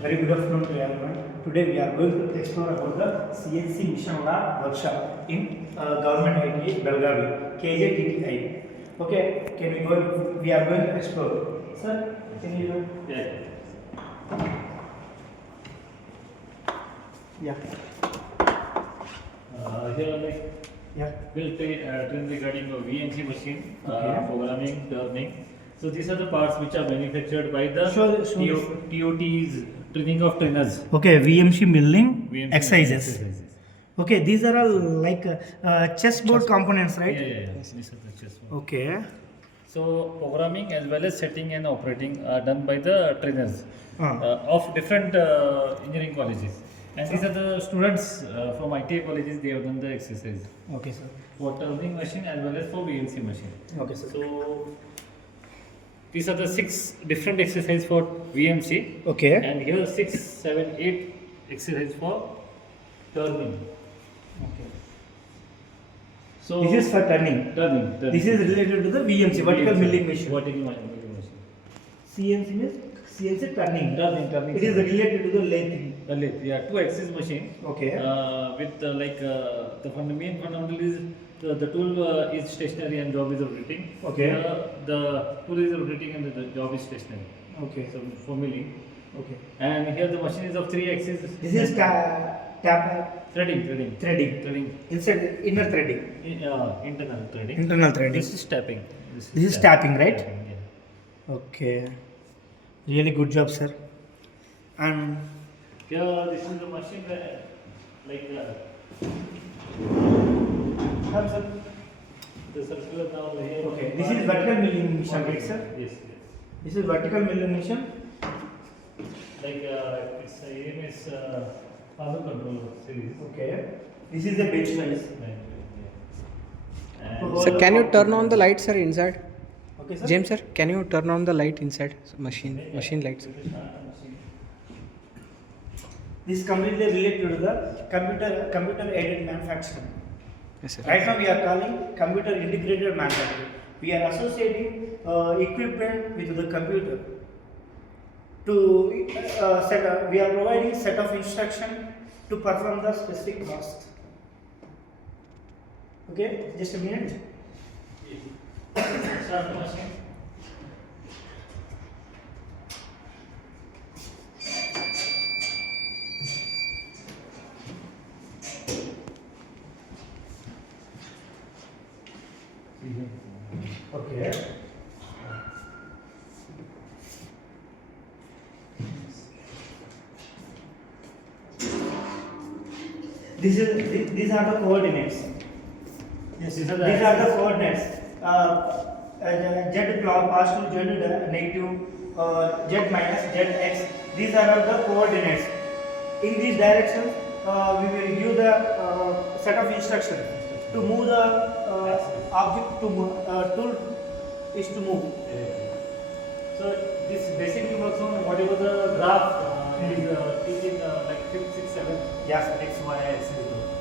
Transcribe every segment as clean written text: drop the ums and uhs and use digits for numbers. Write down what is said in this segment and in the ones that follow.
Very good afternoon to everyone. Today we are going to explore about the CNC Mission Lab workshop in Government ITI Belagavi, KGTTI. Okay, can we go? We are going to explore. Sir, can you do? Yeah. Here we'll train regarding a VNC machine, Okay. programming, turning. So these are the parts which are manufactured by the TOT's training of trainers. Okay, VMC milling VMC exercises. Okay, these are all like chessboard Chess. components, right? Yeah. Yes. These are the chess. Okay. So programming as well as setting and operating are done by the trainers of different engineering colleges. And these are the students from ITI colleges. They have done the exercise Okay, sir. for turning machine as well as for VNC machine. Okay, sir. So these are the 6 different exercises for VMC, Okay. and here 6, 7, 8 exercises for turning. Okay. So This is for turning. turning. This is related to the VMC, vertical milling machine. Vertical milling machine. CNC means CNC turning. Turning. It is related to the lathe. The lathe, yeah, 2-axis machine. Okay. With the main fundamental is the tool is stationary and job is rotating. Okay. The tool is rotating and the job is stationary. Okay. So for milling. Okay. And here the machine is of 3 axes. This is Threading. inside inner threading. Internal threading. Internal threading. This is tapping. This is tapping, right? Tapping, yeah. Okay. Really good job, sir. And Here, this is the machine where, like the circular now here. okay, this is vertical milling machine, right, sir? Yes. This is vertical milling machine. Like its aim is power control series. Okay. This is the bench size. And Sir, can you turn on the lights, sir, inside? Okay, sir. James, sir, can you turn on the light inside machine lights? This is completely related to the computer aided manufacturing. Yes, sir. Right now we are calling computer integrated manufacturing. We are associating equipment with the computer. To set up, we are providing set of instruction to perform the specific task. Okay, just a minute. start the machine. Okay. These are the coordinates. Yes, These are the coordinates. Z positive, Z negative, Z minus, Z x. These are all the coordinates. In these directions, we will give the set of instructions to move the object to tool is to move. So this basically works on whatever the graph is teaching like 5th, 6th, 7th. Yes. X, Y axis.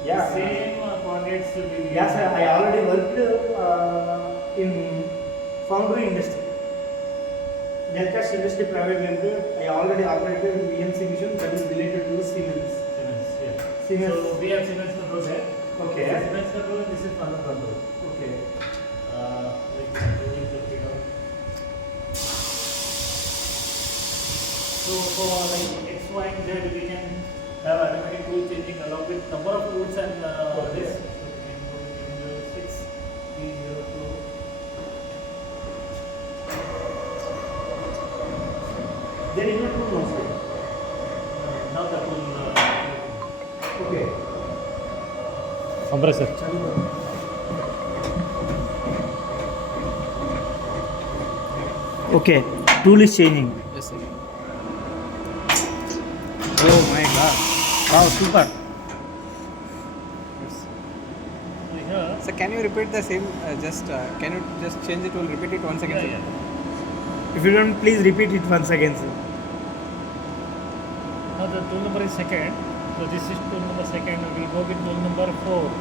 Yeah. Same coordinates will be. Yes, sir. I already worked in foundry industry. Delta Industry Private Limited. I already operated VNC machine that is related to Siemens. Yeah. Siemens. So we have Siemens control there. Okay. This is Siemens control and this is panel control. Okay. So for like X, Y, and Z, we can have automatic tool changing along with number of tools and this. So we can go with 06, 302. There is no tool also. Now the tool. Okay. Compressor. Okay. Tool is changing. Yes, sir. Oh my God! Wow, super. So here. Sir, can you repeat the same? Can you just change it? We'll repeat it once again. Yeah, sir? yeah. If you don't, please repeat it once again, sir. Now the tool number is second. So this is tool number second. We'll go with tool number 4.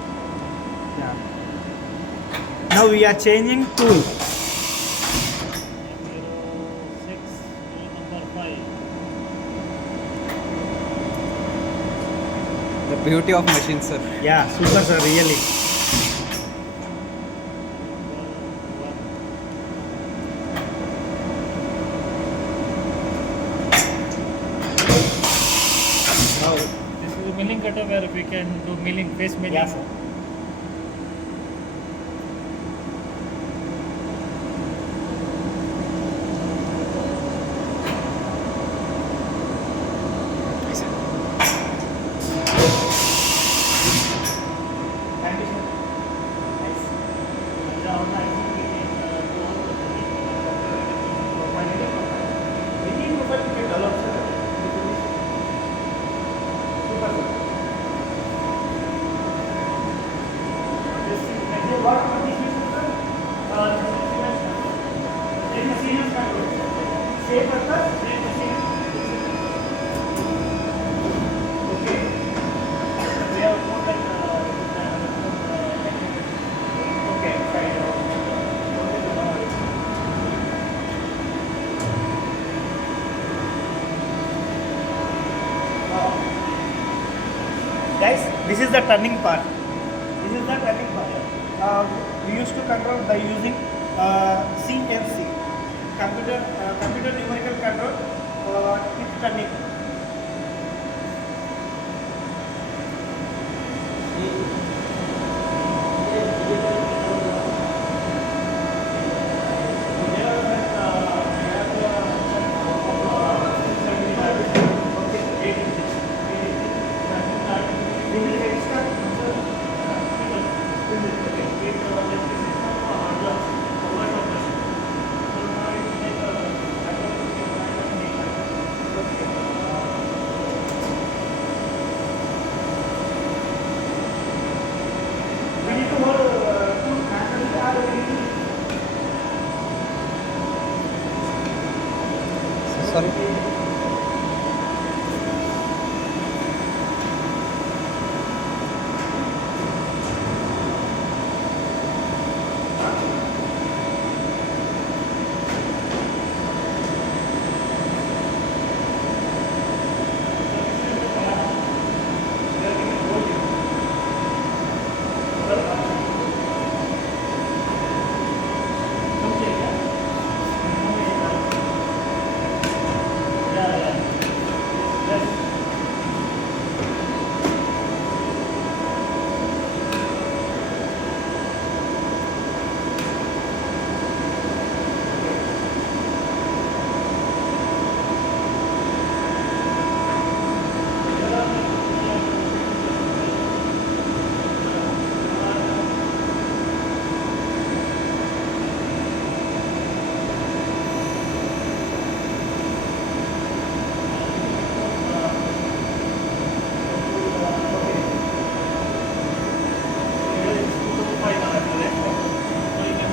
Yeah. Now we are changing tool. 06, tool number 5. The beauty of machine, sir. Yeah, super sir, really. Wow. This is a milling cutter where we can do milling, face milling. Yeah, sir. Thank you, sir. Nice. Indian mobile we can develop, sir. Super, sir. This is what this is, sir? This is CNC control. Same purpose, same machine. Okay. We have more like okay, fine. Guys, this is the turning part. This is the turning part. We used to control by using CNC, computer numerical control with turning. We need to hold two handles. Sorry.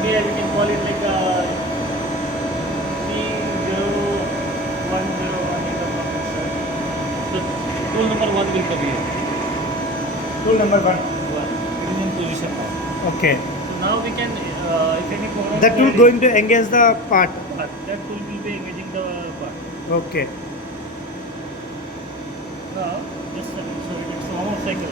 We can call it like 30101 in the process. So tool number 1 will come here. Tool number 1. It is in position now. Okay. So now we can, if any program The tool going to engage the part. that tool will be engaging the part. Okay. Now, just so it's one more cycle.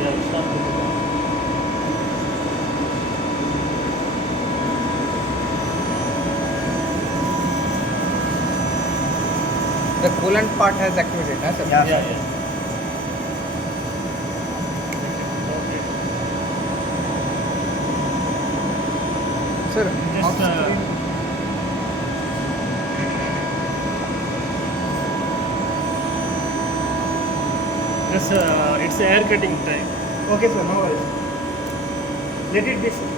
Yeah, start with it. The coolant part has activated, huh, sir? Yeah. Yeah. Sir, Just, off screen. It's air cutting time. Okay, sir, no worries. Let it be, sir.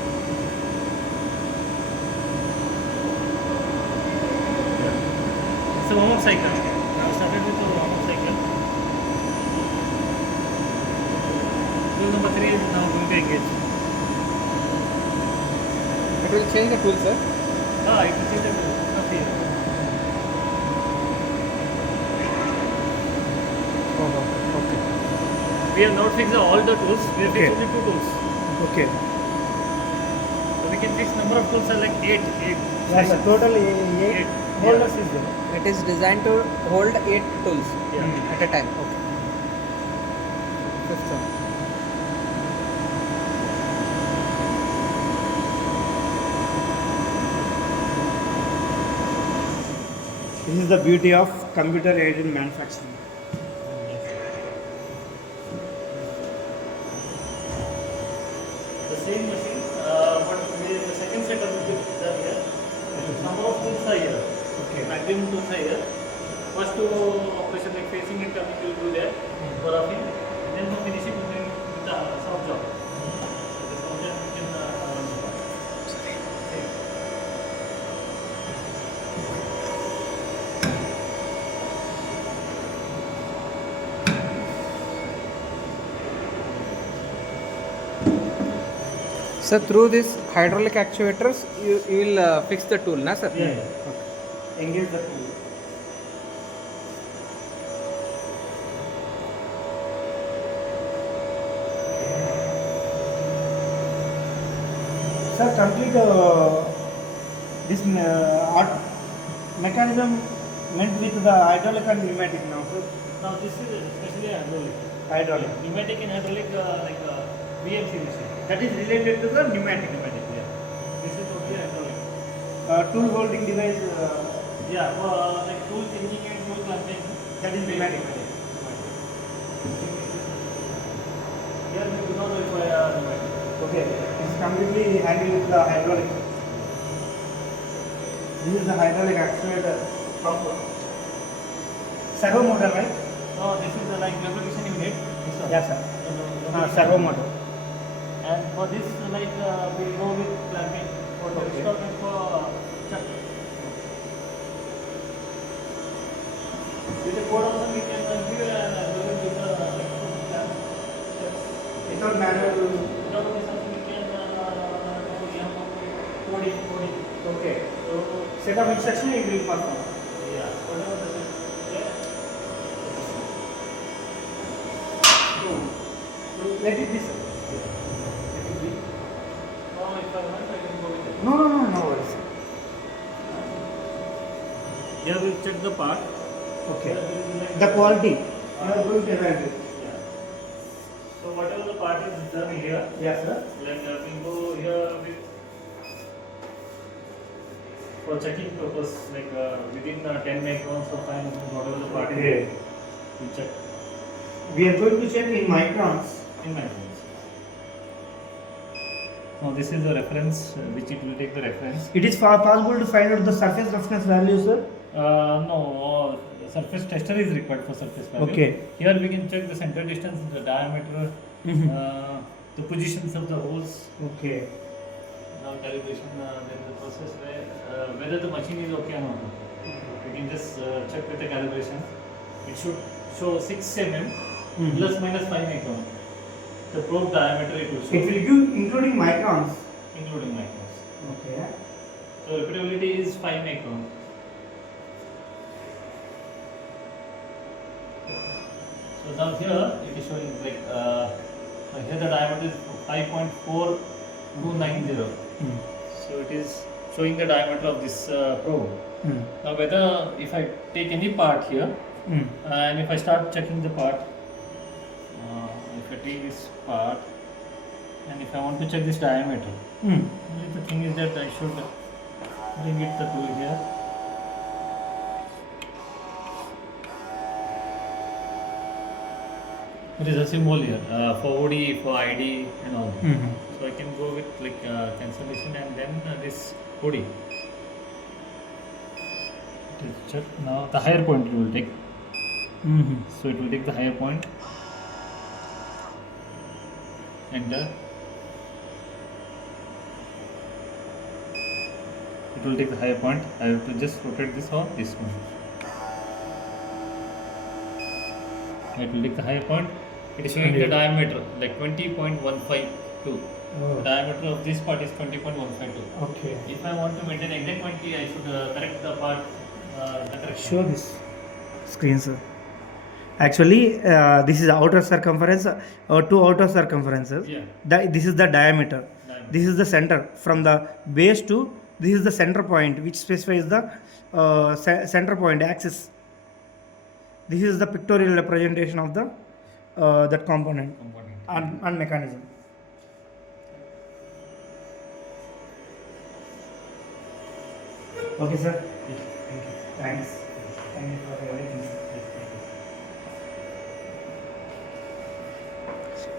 It's a one more cycle. Now started with the one more cycle. Tool number 3 is now going to engage. It will change the tool, sir. It will change the tool. Okay. Oh, we have not fixed all the tools. We have Okay. fixed only 2 tools. Okay. So we can fix number of tools are like 8. Yes, sir. Total 8 Eight. holders is there. It is designed to hold 8 tools Yeah. at a time. Okay. Fifth one. This is the beauty of computer aided manufacturing. The same machine, but the second setup will be done here. Number of tools are here. Okay. Maximum tools are here. First two operation like facing and coming will do there for roughing. Then for finishing we will with the soft job. The soft job we can run the part. Same. So through this hydraulic actuators, you will fix the tool, na sir? Yeah. Engage the tool. Sir, complete this art mechanism meant with the hydraulic and pneumatic now, sir. Now this is especially hydraulic. Hydraulic. Pneumatic and hydraulic like VMC machine. That is related to the pneumatic. Pneumatic, yeah. This is totally hydraulic. Tool holding device, Yeah, for like tool changing and tool clamping. that is pneumatic. Here we do not require pneumatic. Okay, it's completely handled with the hydraulic. This is the hydraulic actuator pump. Servo motor, right? No, this is the like lubrication unit. This one. Yes, sir. Lubrication Servo unit. motor. And for this, like we go with clamping for the Okay. stock and for chuck. With the code also we can give and do it with the clamp. Without manual. Without this also we can coding. Okay. Set of instruction it will perform. Yeah. Whatever the yeah. So, let it be, sir. Let it be. Now if I want, I can go with it. No worries. Here we check the part. Okay. Here there is like The quality. You are going to evaluate. Yeah. So whatever the part is done here, Yes, sir. like we go here with for checking purpose, like within 10 microns or 5 microns, whatever the part Okay. is, we check We are going to check in microns. in microns. Now this is the reference, which it will take the reference. It is possible to find out the surface roughness value, sir. No, surface tester is required for surface value. Okay. Here we can check the center distance, the diameter, Mhm. the positions of the holes. Okay. Now calibration, then the process whether the machine is okay or not. We can just check with the calibration. It should show 6 mm Mhm. plus minus 5 micron. The probe diameter it will show, It will give including microns. including microns. Okay. So repeatability is 5 micron. So now here it is showing like here the diameter is 5.4290. Mm. So it is showing the diameter of this probe. Mm. Now whether if I take any part here Mm. and if I start checking the part, if I take this part and if I want to check this diameter, Mm. only the thing is that I should bring it the tool here. There is a symbol here for OD, for ID and all. Mhm. So I can go with like cancellation and then this OD. It is check. Now the higher point it will take. Mhm. So it will take the higher point. Enter. It will take the higher point. I have to just rotate this or this one. It will take the higher point. It is showing the diameter like 20.152. Oh. Diameter of this part is 20.152. Okay. If I want to maintain exact quantity, I should correct the part. The correction. Show this screen, sir. Actually, this is outer circumference or two outer circumferences. Yeah. This is the diameter. Diameter. This is the center from the base to this is the center point which specifies the center point axis. This is the pictorial representation of the that component and mechanism. Okay, sir. Yeah, thank you. Thanks. Thank you for everything.